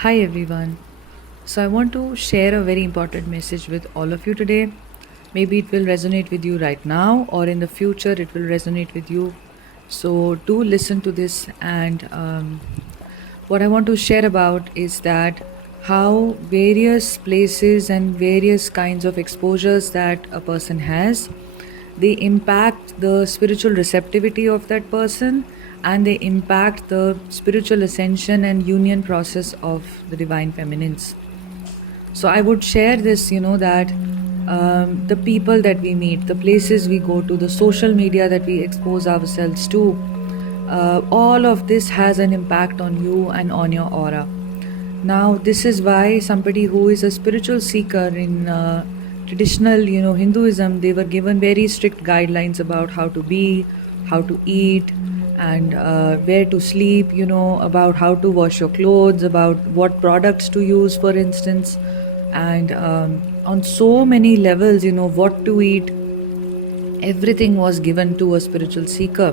Hi everyone. So I want to share a very important message with all of you today. Maybe it will resonate with you right now, or in the future it will resonate with you. So do listen to this. And what I want to share about is that how various places and various kinds of exposures that a person has, they impact the spiritual receptivity of that person, and they impact the spiritual ascension and union process of the divine feminines. So I would share this, that the people that we meet, the places we go to, the social media that we expose ourselves to, all of this has an impact on you and on your aura. Now, this is why somebody who is a spiritual seeker in traditional, Hinduism, they were given very strict guidelines about how to be, how to eat, and where to sleep, about how to wash your clothes, about what products to use, for instance, and on so many levels, what to eat. Everything was given to a spiritual seeker.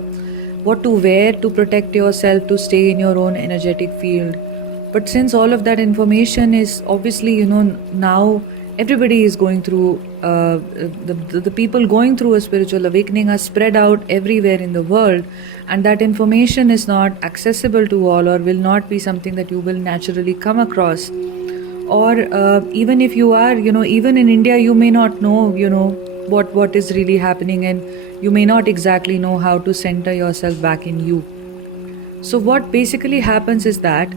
What to wear to protect yourself, to stay in your own energetic field. But since all of that information is obviously, now everybody is going through, the people going through a spiritual awakening are spread out everywhere in the world, and that information is not accessible to all, or will not be something that you will naturally come across. Or even if you are, even in India, you may not know, what is really happening, and you may not exactly know how to center yourself back in you. So what basically happens is that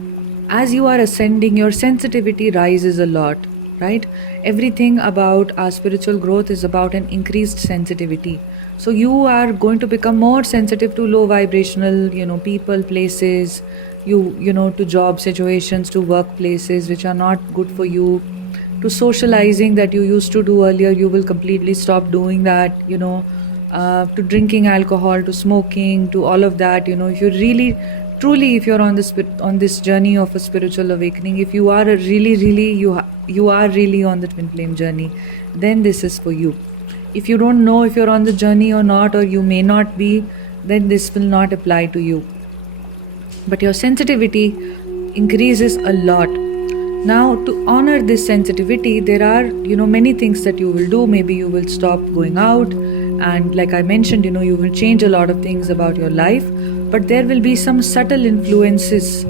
as you are ascending, your sensitivity rises a lot, right? Everything about our spiritual growth is about an increased sensitivity. So you are going to become more sensitive to low vibrational, people, places, to job situations, to workplaces which are not good for you, to socializing that you used to do earlier, you will completely stop doing that, to drinking alcohol, to smoking, to all of that. If you really truly, if you're on this journey of a spiritual awakening, if you are a really you are really on the twin flame journey, then this is for you. If you don't know if you're on the journey or not, or you may not be, then this will not apply to you. But your sensitivity increases a lot. Now, to honor this sensitivity, there are, many things that you will do. Maybe you will stop going out, and like I mentioned, you will change a lot of things about your life, but there will be some subtle influences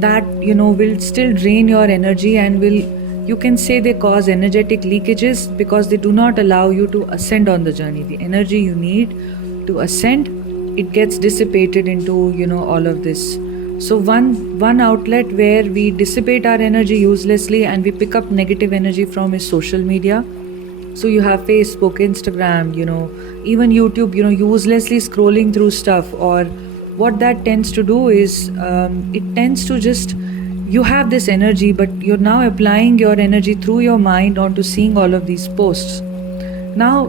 that, will still drain your energy, and will, you can say, they cause energetic leakages because they do not allow you to ascend on the journey. The energy you need to ascend, it gets dissipated into, all of this. So one outlet where we dissipate our energy uselessly and we pick up negative energy from is social media. So you have Facebook, Instagram, even YouTube, uselessly scrolling through stuff. Or what that tends to do is, it tends to just, you have this energy, but you're now applying your energy through your mind onto seeing all of these posts. Now,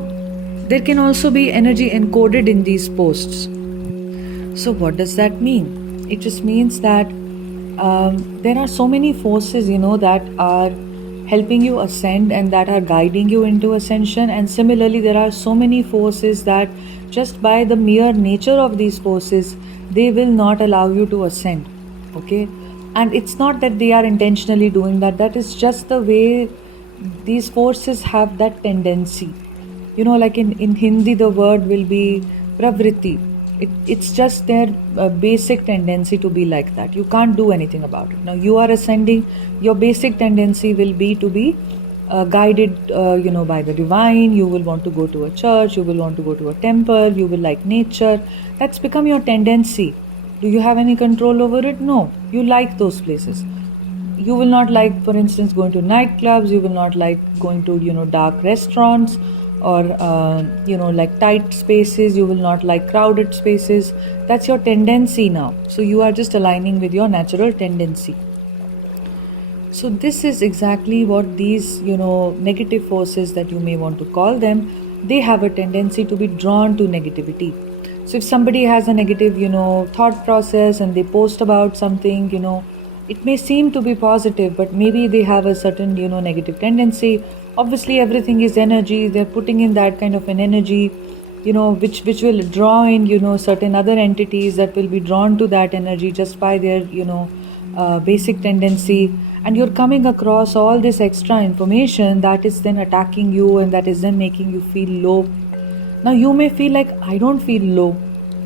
there can also be energy encoded in these posts. So what does that mean? It just means that there are so many forces, that are helping you ascend and that are guiding you into ascension. And similarly, there are so many forces that just by the mere nature of these forces, they will not allow you to ascend. Okay? And it's not that they are intentionally doing that. That is just the way these forces have that tendency. Like in Hindi, the word will be pravritti. It's just their basic tendency to be like that. You can't do anything about it. Now you are ascending, your basic tendency will be to be guided, by the divine. You will want to go to a church, you will want to go to a temple, you will like nature. That's become your tendency. Do you have any control over it? No. You like those places. You will not like, for instance, going to nightclubs. You will not like going to, dark restaurants, or like tight spaces. You will not like crowded spaces. That's your tendency now. So you are just aligning with your natural tendency. So this is exactly what these, negative forces that you may want to call them, they have a tendency to be drawn to negativity. So if somebody has a negative, thought process, and they post about something, it may seem to be positive, but maybe they have a certain, negative tendency. Obviously, everything is energy. They're putting in that kind of an energy, which will draw in, certain other entities that will be drawn to that energy just by their, basic tendency, and you're coming across all this extra information that is then attacking you and that is then making you feel low. Now, you may feel like, I don't feel low,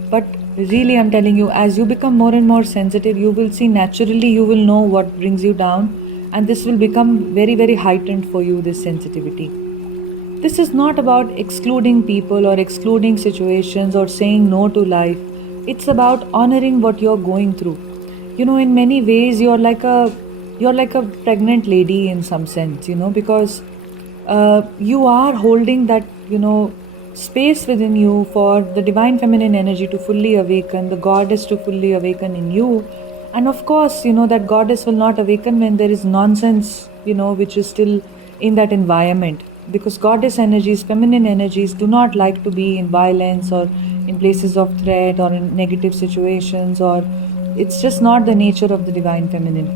but really, I'm telling you, as you become more and more sensitive, you will see naturally, you will know what brings you down, and this will become very, very heightened for you, this sensitivity. This is not about excluding people or excluding situations or saying no to life. It's about honoring what you're going through. In many ways, you're like a pregnant lady in some sense, because you are holding that space within you for the divine feminine energy to fully awaken, the goddess to fully awaken in you. And of course, that goddess will not awaken when there is nonsense, which is still in that environment, because goddess energies, feminine energies, do not like to be in violence or in places of threat or in negative situations, or it's just not the nature of the divine feminine.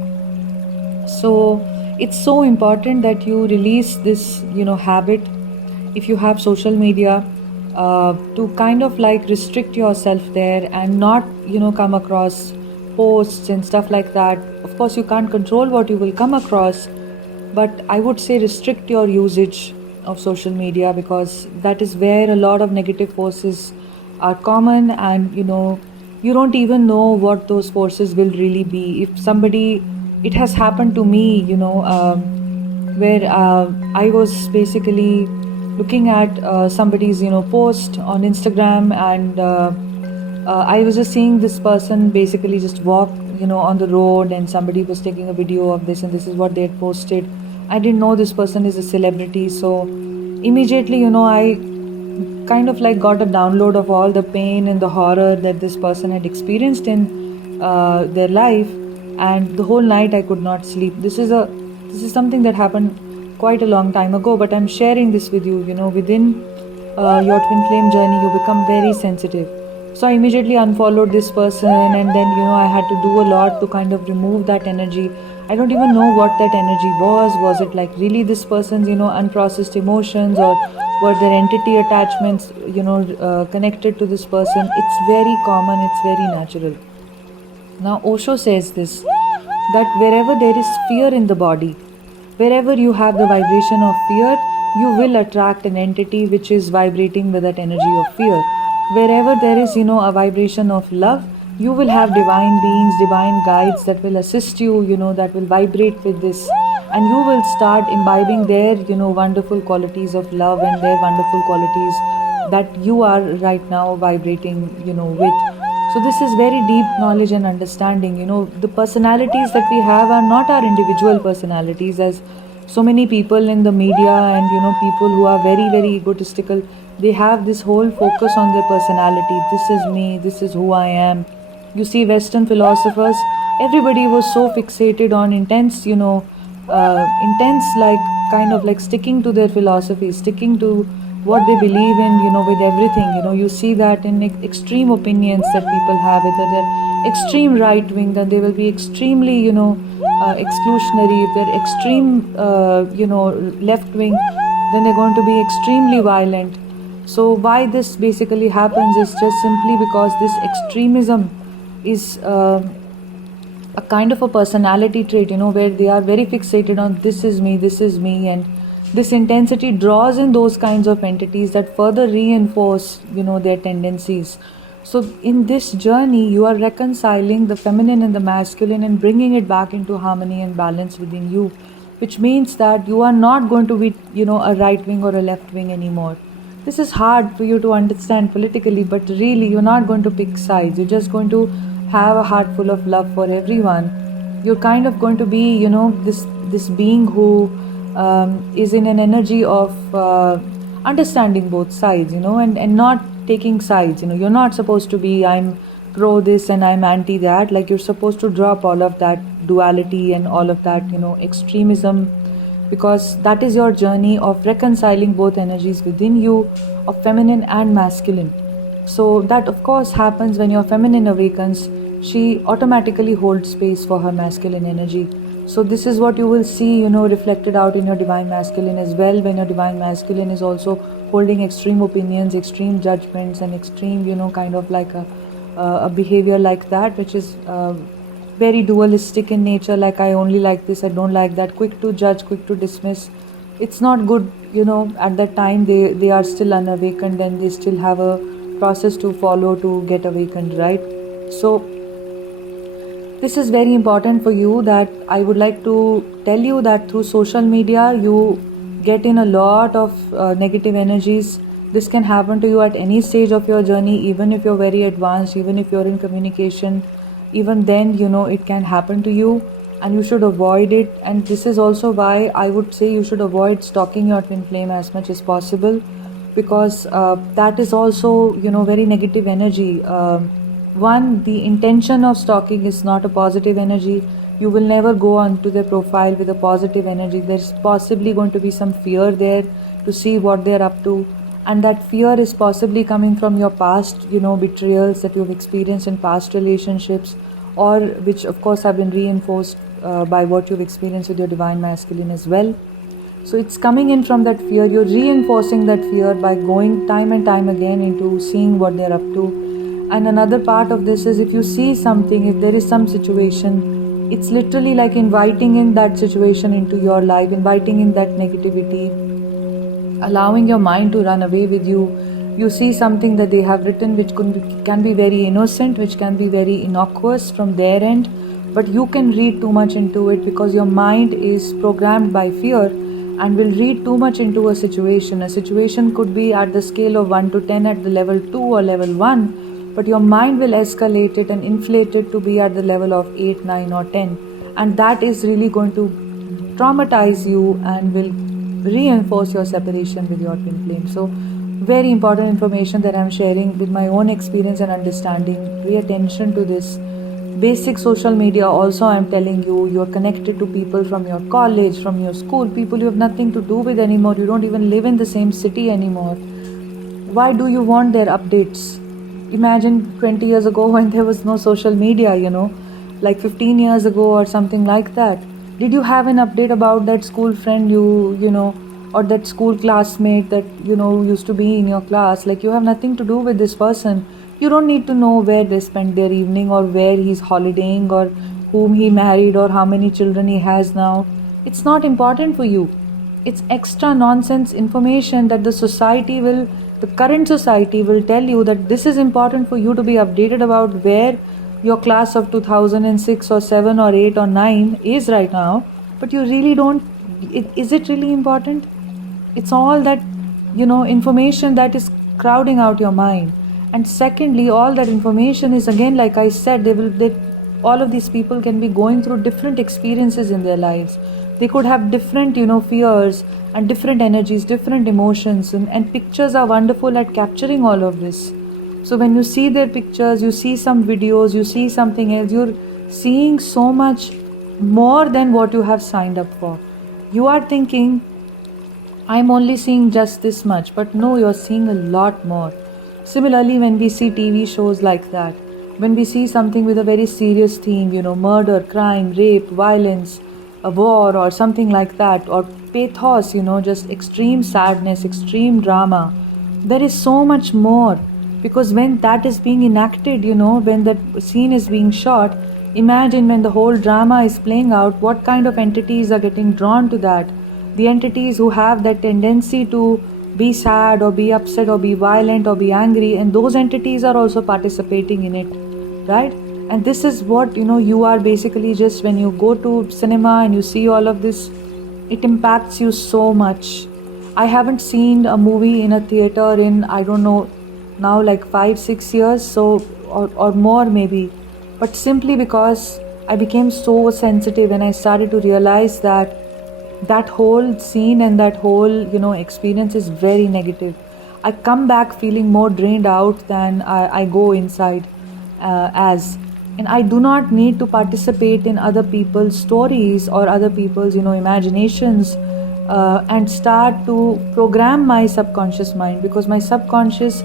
So it's so important that you release this habit, if you have social media, to kind of like restrict yourself there and not come across posts and stuff like that. Of course, you can't control what you will come across, but I would say restrict your usage of social media, because that is where a lot of negative forces are common, and you don't even know what those forces will really be. If somebody, it has happened to me, where I was basically looking at somebody's post on Instagram, and I was just seeing this person basically just walk on the road, and somebody was taking a video of this, and this is what they had posted. I didn't know this person is a celebrity, so immediately I kind of like got a download of all the pain and the horror that this person had experienced in their life, and the whole night I could not sleep. This is something that happened quite a long time ago, but I'm sharing this with you. Within your twin flame journey, you become very sensitive. So I immediately unfollowed this person, and then I had to do a lot to kind of remove that energy. I don't even know what that energy was. Was it like really this person's unprocessed emotions, or were there entity attachments connected to this person? It's very common, it's very natural. Now Osho says this, that wherever there is fear in the body, wherever you have the vibration of fear, you will attract an entity which is vibrating with that energy of fear. Wherever there is a vibration of love, you will have divine beings, divine guides that will assist you, that will vibrate with this, and you will start imbibing their wonderful qualities of love and their wonderful qualities that you are right now vibrating with. So this is very deep knowledge and understanding. The personalities that we have are not our individual personalities, as so many people in the media and people who are very, very egotistical, they have this whole focus on their personality. This is me, this is who I am. You see Western philosophers, everybody was so fixated on intense, like kind of like sticking to their philosophy, sticking to what they believe in, with everything. You see that in extreme opinions that people have, whether they're extreme right wing, then they will be extremely, exclusionary. If they're extreme, left wing, then they're going to be extremely violent. So why this basically happens is just simply because this extremism is a kind of a personality trait, where they are very fixated on this is me, and this intensity draws in those kinds of entities that further reinforce, their tendencies. So in this journey, you are reconciling the feminine and the masculine and bringing it back into harmony and balance within you, which means that you are not going to be, a right wing or a left wing anymore. This is hard for you to understand politically, but really you're not going to pick sides. You're just going to have a heart full of love for everyone. You're kind of going to be, this being who is in an energy of understanding both sides, and not taking sides. You're not supposed to be, I'm pro this and I'm anti that. Like, you're supposed to drop all of that duality and all of that, extremism, because that is your journey of reconciling both energies within you, of feminine and masculine. So that of course happens when your feminine awakens. She automatically holds space for her masculine energy. So this is what you will see, reflected out in your divine masculine as well, when your divine masculine is also holding extreme opinions, extreme judgments, and extreme, kind of like a behavior like that, which is very dualistic in nature, like I only like this, I don't like that, quick to judge, quick to dismiss. It's not good, at that time they are still unawakened and they still have a process to follow to get awakened, right? So this is very important for you, that I would like to tell you that through social media you get in a lot of negative energies. This can happen to you at any stage of your journey, even if you're very advanced, even if you're in communication. Even then, it can happen to you, and you should avoid it. And this is also why I would say you should avoid stalking your twin flame as much as possible, because that is also very negative energy. One, the intention of stalking is not a positive energy. You will never go onto their profile with a positive energy. There's possibly going to be some fear there to see what they're up to. And that fear is possibly coming from your past, betrayals that you've experienced in past relationships, or which of course have been reinforced by what you've experienced with your divine masculine as well. So it's coming in from that fear. You're reinforcing that fear by going time and time again into seeing what they're up to. And another part of this is, if you see something, if there is some situation, it's literally like inviting in that situation into your life, inviting in that negativity, allowing your mind to run away with you. You see something that they have written which can be very innocent, which can be very innocuous from their end, but you can read too much into it because your mind is programmed by fear and will read too much into a situation. A situation could be at the scale of 1 to 10 at the level 2 or level 1, but your mind will escalate it and inflate it to be at the level of 8, 9 or 10. And that is really going to traumatize you and will reinforce your separation with your twin flame. So very important information that I'm sharing with my own experience and understanding. Pay attention to this. Basic social media also, I'm telling you, you're connected to people from your college, from your school, people you have nothing to do with anymore. You don't even live in the same city anymore. Why do you want their updates? Imagine 20 years ago when there was no social media, like 15 years ago or something like that. Did you have an update about that school friend or that school classmate that, used to be in your class? Like, you have nothing to do with this person. You don't need to know where they spent their evening or where he's holidaying or whom he married or how many children he has now. It's not important for you. It's extra nonsense information that the current society will tell you that this is important for you to be updated about where your class of 2006 or 7 or 8 or 9 is right now, but you really don't. Is it really important? It's all that, information that is crowding out your mind. And secondly, all that information is, again, like I said, all of these people can be going through different experiences in their lives. They could have different, fears and different energies, different emotions, and pictures are wonderful at capturing all of this. So when you see their pictures, you see some videos, you see something else, you're seeing so much more than what you have signed up for. You are thinking, I'm only seeing just this much, but no, you're seeing a lot more. Similarly, when we see TV shows like that, when we see something with a very serious theme, murder, crime, rape, violence, a war or something like that, or pathos, just extreme sadness, extreme drama, there is so much more. Because when that is being enacted, when that scene is being shot, imagine when the whole drama is playing out, what kind of entities are getting drawn to that. The entities who have that tendency to be sad or be upset or be violent or be angry, and those entities are also participating in it, right? And this is what, you are basically, just when you go to cinema and you see all of this, it impacts you so much. I haven't seen a movie in a theater in, I don't know, now like 5-6 years, so or more maybe, but simply because I became so sensitive and I started to realize that whole scene and that whole experience is very negative. I come back feeling more drained out than I go inside and I do not need to participate in other people's stories or other people's imaginations and start to program my subconscious mind, because my subconscious,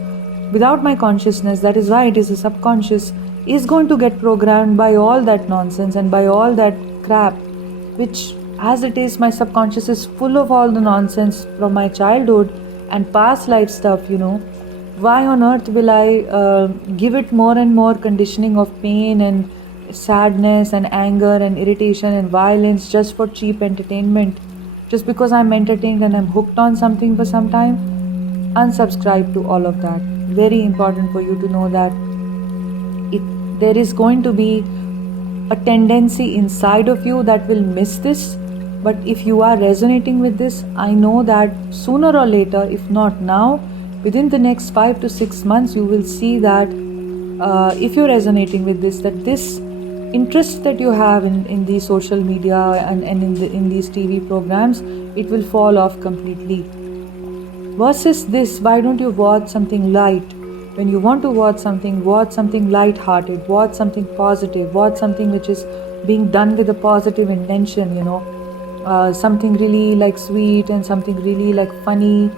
without my consciousness, that is why it is a subconscious, is going to get programmed by all that nonsense and by all that crap, which, as it is, my subconscious is full of all the nonsense from my childhood and past life stuff. Why on earth will I give it more and more conditioning of pain and sadness and anger and irritation and violence just for cheap entertainment, just because I'm entertained and I'm hooked on something for some time, unsubscribe to all of that. Very important for you to know that there is going to be a tendency inside of you that will miss this. But if you are resonating with this, I know that sooner or later, if not now, within the next 5 to 6 months, you will see that if you're resonating with this, that this interest that you have in the social media and in these TV programs, it will fall off completely. Versus this, why don't you watch something light? When you want to watch something light-hearted, watch something positive, watch something which is being done with a positive intention, something really like sweet and something really like funny,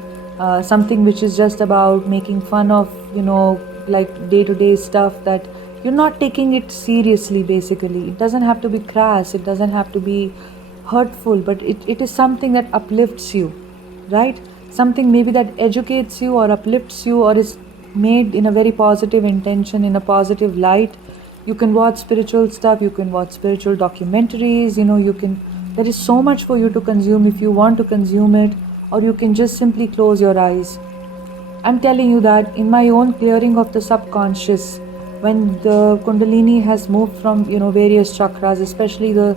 something which is just about making fun of, like day-to-day stuff, that you're not taking it seriously. Basically, it doesn't have to be crass, it doesn't have to be hurtful, but it is something that uplifts you, right? Something maybe that educates you or uplifts you or is made in a very positive intention, in a positive light. You can watch spiritual stuff, you can watch spiritual documentaries, there is so much for you to consume if you want to consume it, or you can just simply close your eyes. I'm telling you that in my own clearing of the subconscious, when the kundalini has moved from various chakras, especially the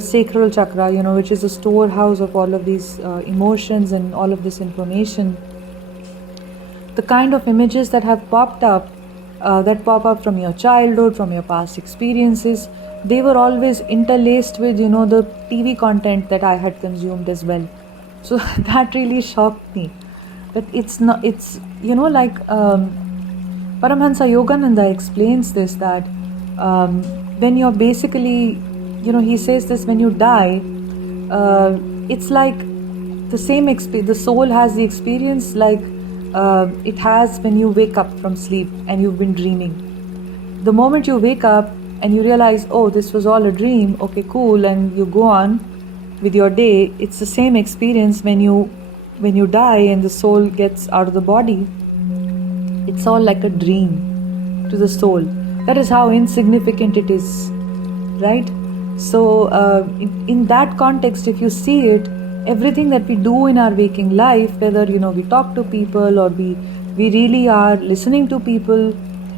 sacral chakra, which is a storehouse of all of these emotions and all of this information, the kind of images that have popped up, that pop up from your childhood, from your past experiences, they were always interlaced with the TV content that I had consumed as well. So that really shocked me. But it's not, it's like Paramhansa Yogananda explains this, that when you're basically, he says this, when you die, it's like the same the soul has the experience like it has when you wake up from sleep and you've been dreaming. The moment you wake up and you realize, oh, this was all a dream, okay, cool, and you go on with your day, it's the same experience when you die and the soul gets out of the body. It's all like a dream to the soul. That is how insignificant it is, right? So in that context, if you see it, everything that we do in our waking life, whether we talk to people or we really are listening to people,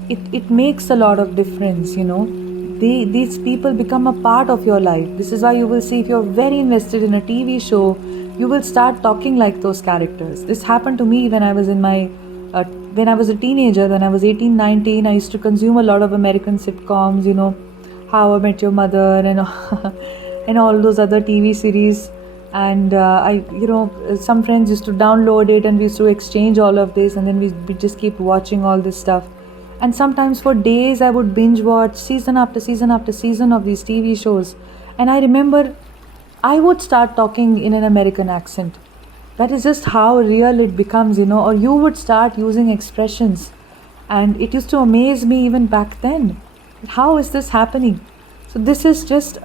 it makes a lot of difference. These people become a part of your life. This is why you will see, if you're very invested in a TV show, you will start talking like those characters. This happened to me when I was when I was a teenager, when I was 18, 19. I used to consume a lot of American sitcoms, How I Met Your Mother and and all those other TV series. And some friends used to download it and we used to exchange all of this, and then we just keep watching all this stuff. And sometimes for days I would binge watch season after season after season of these TV shows. And I remember I would start talking in an American accent. That is just how real it becomes, or you would start using expressions. And it used to amaze me even back then. How is this happening? So this was just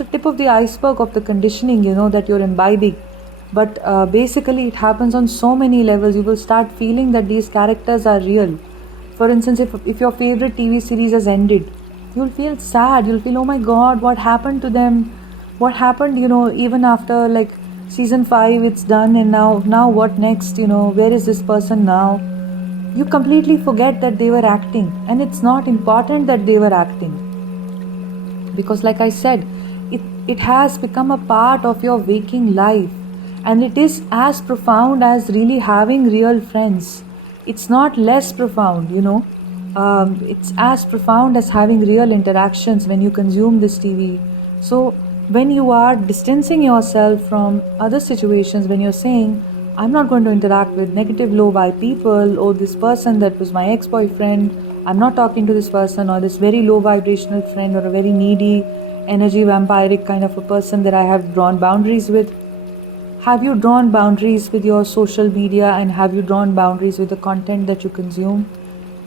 a tip of the iceberg of the conditioning, that you're imbibing. But basically it happens on so many levels. You will start feeling that these characters are real. For instance, if your favorite TV series has ended, you'll feel sad. You'll feel, oh my God, what happened to them? What happened, even after like season 5, it's done, and now what next? Where is this person now? You completely forget that they were acting, and it's not important that they were acting. Because like I said, it has become a part of your waking life, and it is as profound as really having real friends. It's not less profound, it's as profound as having real interactions when you consume this TV. So when you are distancing yourself from other situations, when you're saying, I'm not going to interact with negative low vibe people, or this person that was my ex-boyfriend, I'm not talking to this person, or this very low vibrational friend, or a very needy, energy vampiric kind of a person that I have drawn boundaries with. Have you drawn boundaries with your social media, and have you drawn boundaries with the content that you consume?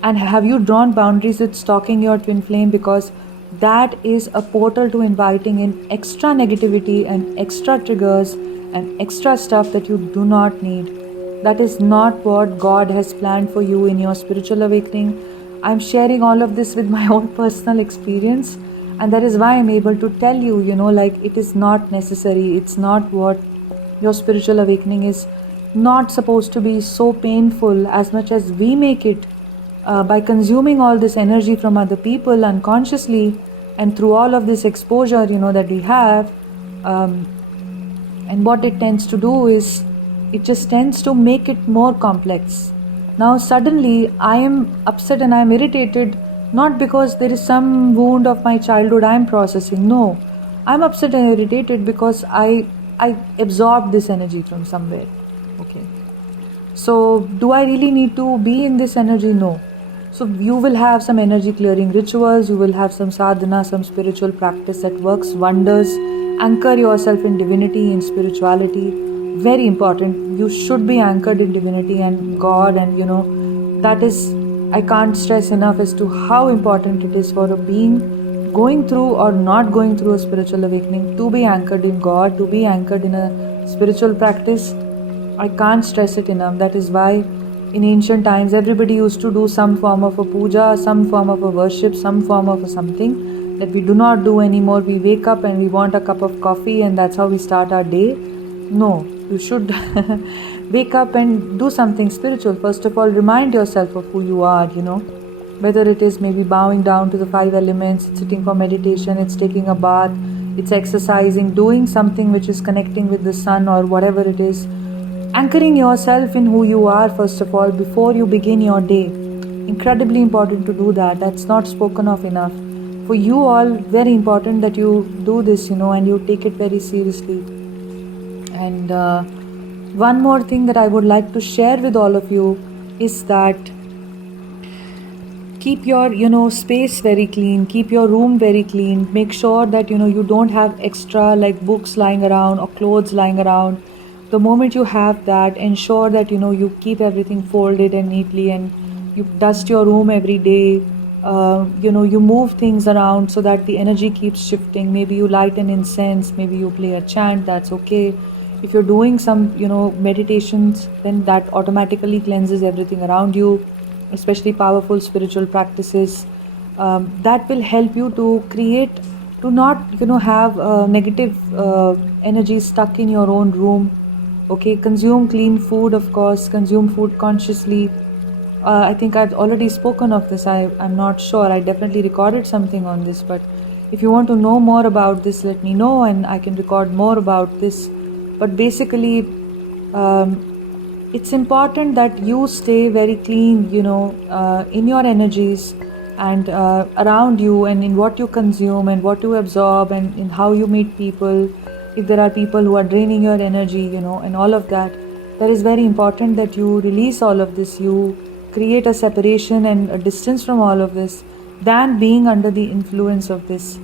And have you drawn boundaries with stalking your twin flame? Because that is a portal to inviting in extra negativity and extra triggers and extra stuff that you do not need. That is not what God has planned for you in your spiritual awakening. I'm sharing all of this with my own personal experience, And that is why I'm able to tell you, like, it is not necessary. It's not what your spiritual awakening is not supposed to be so painful as much as we make it by consuming all this energy from other people unconsciously, and through all of this exposure, that we have. Um, and what it tends to do is it just tends to make it more complex. Now suddenly I am upset and I am irritated, not because there is some wound of my childhood I am processing. No, I'm upset and irritated because I absorbed this energy from somewhere. Okay. So do I really need to be in this energy? No. So you will have some energy clearing rituals, you will have some sadhana, some spiritual practice that works wonders. Anchor yourself in divinity, in spirituality. Very important. You should be anchored in divinity and God, and that is, I can't stress enough as to how important it is for a being going through or not going through a spiritual awakening to be anchored in God, to be anchored in a spiritual practice. I can't stress it enough. That is why in ancient times everybody used to do some form of a puja, some form of a worship, some form of a something that we do not do anymore. We wake up and we want a cup of coffee and that's how we start our day. No, you should wake up and do something spiritual. First of all, remind yourself of who you are, whether it is maybe bowing down to the 5 elements, it's sitting for meditation, it's taking a bath, it's exercising, doing something which is connecting with the sun or whatever it is. Anchoring yourself in who you are, first of all, before you begin your day. Incredibly important to do that. That's not spoken of enough. For you all, very important that you do this, and you take it very seriously. And one more thing that I would like to share with all of you is that keep your space very clean, keep your room very clean. Make sure that you don't have extra like books lying around or clothes lying around. The moment you have that, ensure that you keep everything folded and neatly, and you dust your room every day. You move things around so that the energy keeps shifting. Maybe you light an incense, maybe you play a chant, that's okay. If you're doing some meditations, then that automatically cleanses everything around you, especially powerful spiritual practices. That will help you to create, to not have negative energy stuck in your own room. Okay, consume clean food, of course, consume food consciously. I think I've already spoken of this. I'm not sure. I definitely recorded something on this, but if you want to know more about this, let me know and I can record more about this. But basically, it's important that you stay very clean, in your energies and around you, and in what you consume and what you absorb, and in how you meet people. If there are people who are draining your energy, and all of that, that is very important that you release all of this. You create a separation and a distance from all of this than being under the influence of this.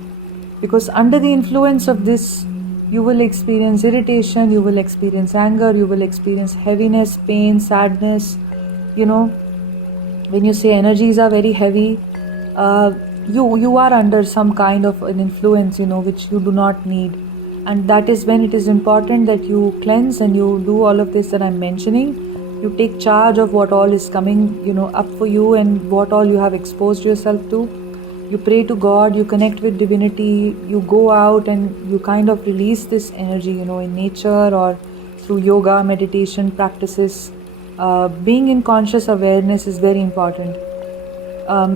Because under the influence of this, you will experience irritation, you will experience anger, you will experience heaviness, pain, sadness. When you say energies are very heavy, you are under some kind of an influence, which you do not need. And that is when it is important that you cleanse and you do all of this that I'm mentioning. You take charge of what all is coming, up for you and what all you have exposed yourself to. You pray to God, you connect with divinity, you go out and you kind of release this energy, in nature or through yoga, meditation practices. Being in conscious awareness is very important.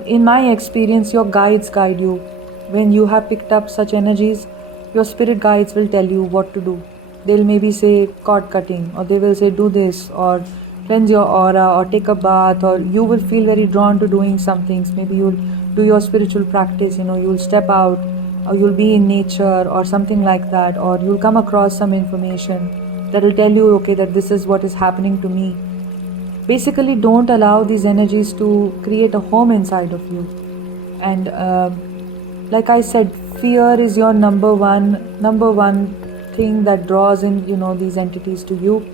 In my experience, your guides guide you. When you have picked up such energies, your spirit guides will tell you what to do. They'll maybe say cord cutting, or they will say do this, or cleanse your aura, or take a bath, or you will feel very drawn to doing some things. Maybe you'll do your spiritual practice, you'll step out, or you'll be in nature or something like that, or you'll come across some information that will tell you, okay, that this is what is happening to me. Basically, don't allow these energies to create a home inside of you. And like I said, fear is your number one thing that draws in these entities to you.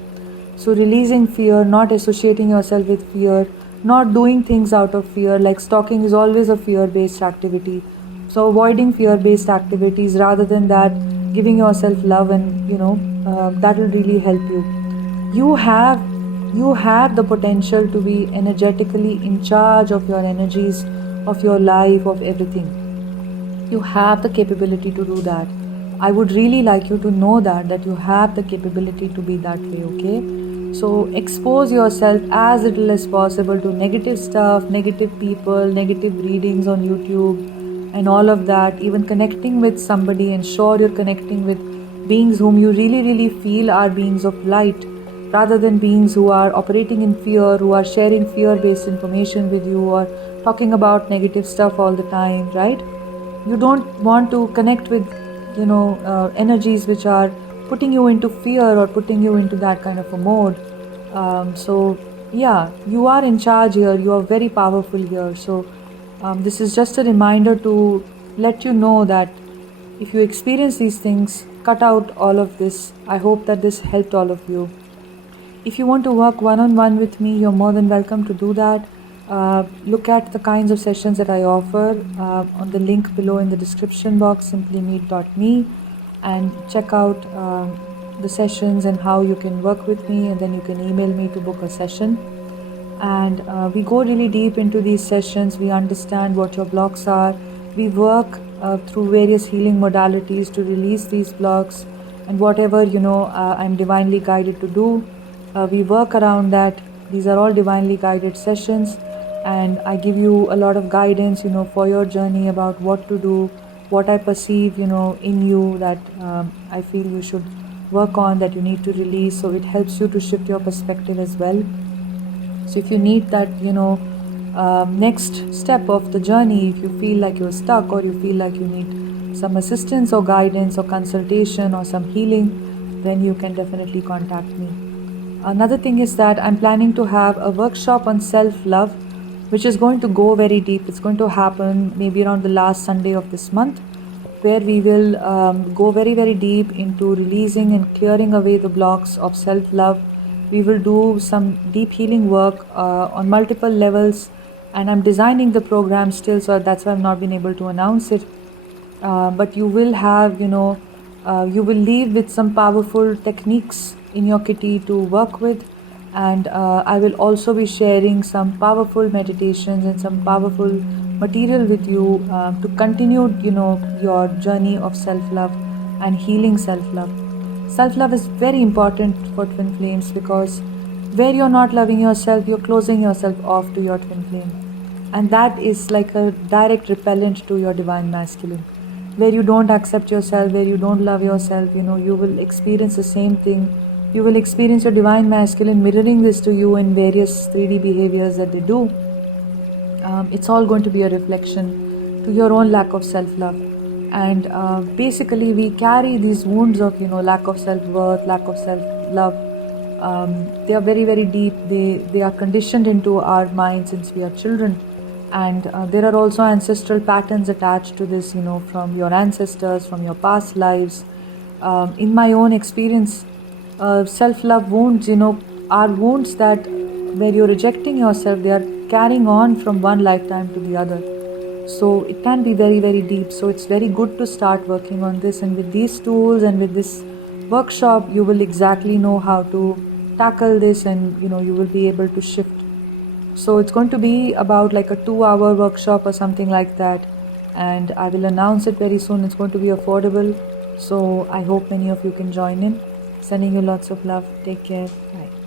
So releasing fear, not associating yourself with fear, not doing things out of fear. Like stalking is always a fear-based activity. So avoiding fear-based activities, rather than that, giving yourself love, and that will really help you. You have the potential to be energetically in charge of your energies, of your life, of everything. You have the capability to do that. I would really like you to know that you have the capability to be that way, okay? So expose yourself as little as possible to negative stuff, negative people, negative readings on YouTube, and all of that. Even connecting with somebody, ensure you're connecting with beings whom you really, really feel are beings of light, rather than beings who are operating in fear, who are sharing fear based information with you, or talking about negative stuff all the time, right? You don't want to connect with energies which are putting you into fear or putting you into that kind of a mode. So yeah, you are in charge here, you are very powerful here. So this is just a reminder to let you know that if you experience these things, cut out all of this. I hope that this helped all of you. If you want to work one on one with me, you're more than welcome to do that. Look at the kinds of sessions that I offer on the link below in the description box, simplymeet.me, and check out the sessions and how you can work with me, and then you can email me to book a session. And we go really deep into these sessions. We understand what your blocks are. We work through various healing modalities to release these blocks, and whatever I'm divinely guided to do, we work around that. These are all divinely guided sessions, and I give you a lot of guidance for your journey about what to do, what I perceive in you that I feel you should work on, that you need to release. So it helps you to shift your perspective as well. So if you need that next step of the journey, if you feel like you're stuck, or you feel like you need some assistance or guidance or consultation or some healing, then you can definitely contact me. Another thing is that I'm planning to have a workshop on self-love, which is going to go very deep. It's going to happen maybe around the last Sunday of this month, where we will go very, very deep into releasing and clearing away the blocks of self-love. We will do some deep healing work on multiple levels, and I'm designing the program still, so that's why I've not been able to announce it. But you will have, you will leave with some powerful techniques in your kitty to work with. And I will also be sharing some powerful meditations and some powerful material with you to continue, your journey of self-love and healing self-love. Self-love is very important for twin flames, because where you're not loving yourself, you're closing yourself off to your twin flame. And that is like a direct repellent to your divine masculine. Where you don't accept yourself, where you don't love yourself, you will experience the same thing. You will experience your divine masculine mirroring this to you in various 3D behaviors that they do. It's all going to be a reflection to your own lack of self-love. And basically we carry these wounds of lack of self-worth, lack of self-love. They are very, very deep. They are conditioned into our minds since we are children. And there are also ancestral patterns attached to this, from your ancestors, from your past lives. In my own experience, self-love wounds, are wounds that where you're rejecting yourself, they are carrying on from one lifetime to the other. So it can be very, very deep. So it's very good to start working on this. And with these tools and with this workshop, you will exactly know how to tackle this, and you will be able to shift. So it's going to be about like a 2-hour workshop or something like that, and I will announce it very soon. It's going to be affordable, so I hope many of you can join in. Sending you lots of love. Take care. Bye.